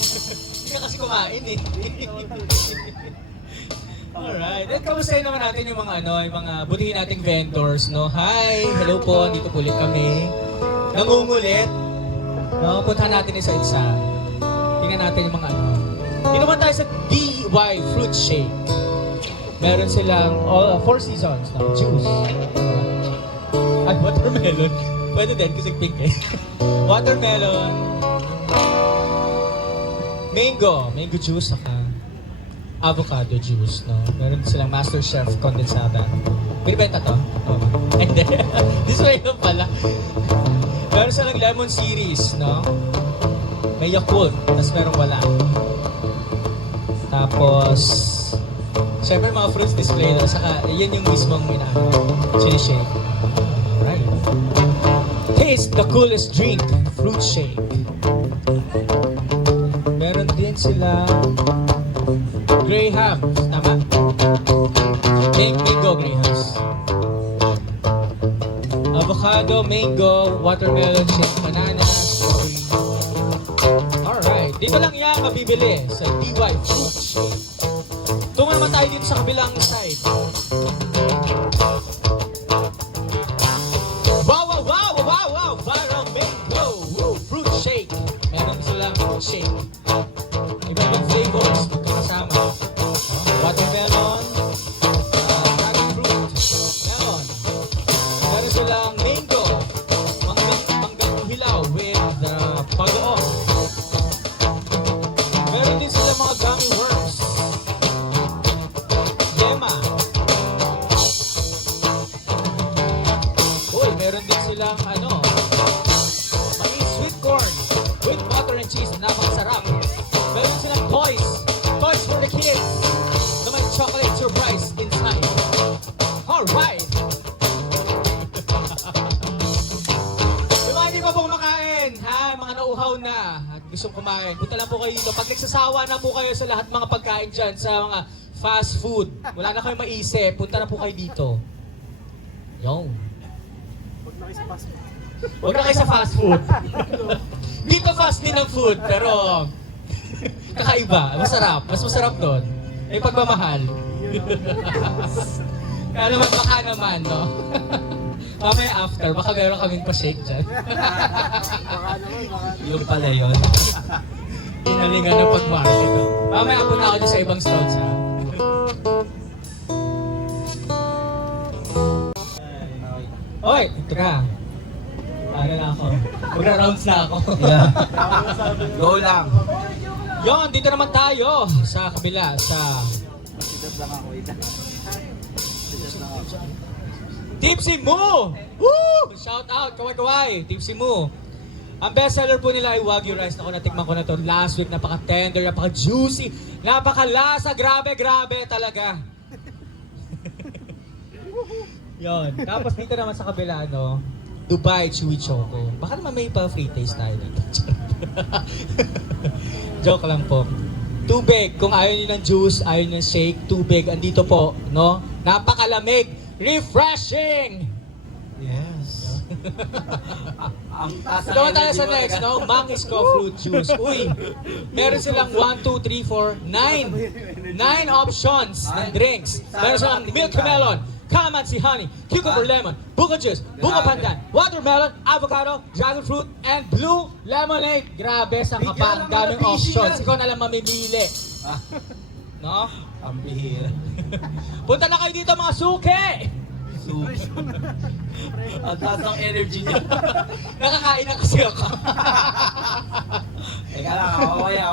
Hindi ka kasi kumain eh. Alright. At kamustahin naman natin yung mga yung mga butihin nating vendors, no? Hi! Hello po, dito po ulit kami. Nangungulit. No, puntahan natin isa-isa. Tingnan natin yung mga Dito naman tayo sa DY Fruit Shake. Meron silang four seasons, no? Juice. At watermelon. Pwede din kasi pink eh. Watermelon. Mango juice, saka avocado juice, no? Meron silang Master Chef condensada. Binibenta to? Oh. Hindi. This way lang pala. Meron silang lemon series, no? May Yakult, tapos merong wala. Tapos, syempre mga fruits display, no? Saka, yan yung mismong chili shake. Right. Taste the coolest drink, fruit shake. Meron din sila Graham, tama? Mango Grahams. Avocado, mango, watermelon shake, banana, strawberry. Alright, dito lang yan mabibili sa DY Fruit Shake. Tungo naman tayo dito sa kabilang side. Wow! Viral mango! Woo! Fruit shake! Meron silang fruit shake. Iba-ibang flavors kasama. Watermelon, dragon fruit, lemon. Meron silang mango, manggang hilaw with pag-oong. Meron din silang mga gummy worms. Yema. Uy, meron din silang sweet corn with butter and cheese. Napakasarap. Meron silang toys for the kids na may chocolate surprise inside. Alright! Yung mga hindi pa po kumakain, mga nauhaw na at gustong kumain, punta lang po kayo dito. Pag nagsasawa na po kayo sa lahat mga pagkain dyan, sa mga fast food, wala na kayo maisip, punta na po kayo dito. Yung. Huwag na kayo sa fast food. Dito fast din ang food, pero kakaiba, masarap. Mas masarap doon. May pagmamahal. Kaya naman, baka naman, no? Mamaya after, baka meron kaming pa-shake dyan. Yung pala yun. Pinalingan ng pag-market, no? Mamaya po na ako dyan sa ibang stalls, ha? Oy, ito ka. Ano na ako? Magra-rounds na ako. Yeah. Go lang. Yon, dito naman tayo sa kabila, sa Tipsy Moo! Woo! Shout out, kaway-kaway, Tipsy Moo. Ang best seller po nila ay Wagyu rice. Ako, natikman ko na to last week. Napaka-tender, napaka-juicy, napaka-lasa. Grabe talaga. Yon. Tapos dito naman sa kabila, Dubai Chewy Choco. Baka naman may pa-free taste tayo dito. Joke lang po. Tubig. Kung ayaw niyo ng juice, ayaw niyo ng shake, tubig. Andito po, no? Napakalamig. Refreshing! Yes. Naman tayo sa next, no? Mangisco fruit juice. Uy, meron silang 1, 2, 3, 4, 9. 9 options ng drinks. Meron silang milk melon, calamansi honey, cucumber lemon, buko juice, buko pandan, watermelon, avocado, dragon fruit, and blue lemonade. Grabe, saan ka pa? Ang daming options. Ikaw na lang mamimili. No? Ang bihira. Punta na kayo dito mga suki! Ang taas ng energy niya. Nakakain na kasi ako. Teka lang, ako kaya.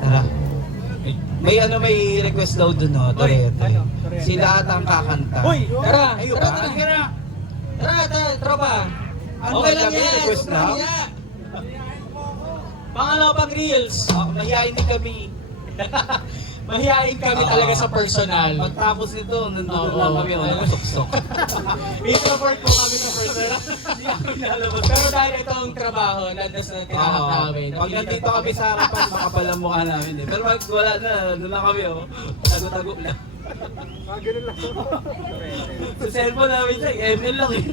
Tara. May request daw dun, no? Torete. Sila ata ang kakanta. Uy, tara! Ayun Tara, ba? tara! Tara, tropa! Ano Okay ba lang kami yan! request na? Pangalawa pang reels. Mahihayin din kami. Mahihain kami talaga sa personal. Pagtapos nito, nandun Oo. lang kami. Suksok. Introvert po kami sa personal. Hindi ako lalabas. Pero dahil ito ang trabaho, landas na tinahanap namin. Pag nandito kami sa harapan, makapalang mukha namin eh. Pero pag wala na, doon lang kami tago-tago lang. Ganun lang. Sa cellphone namin siya, ML lang eh.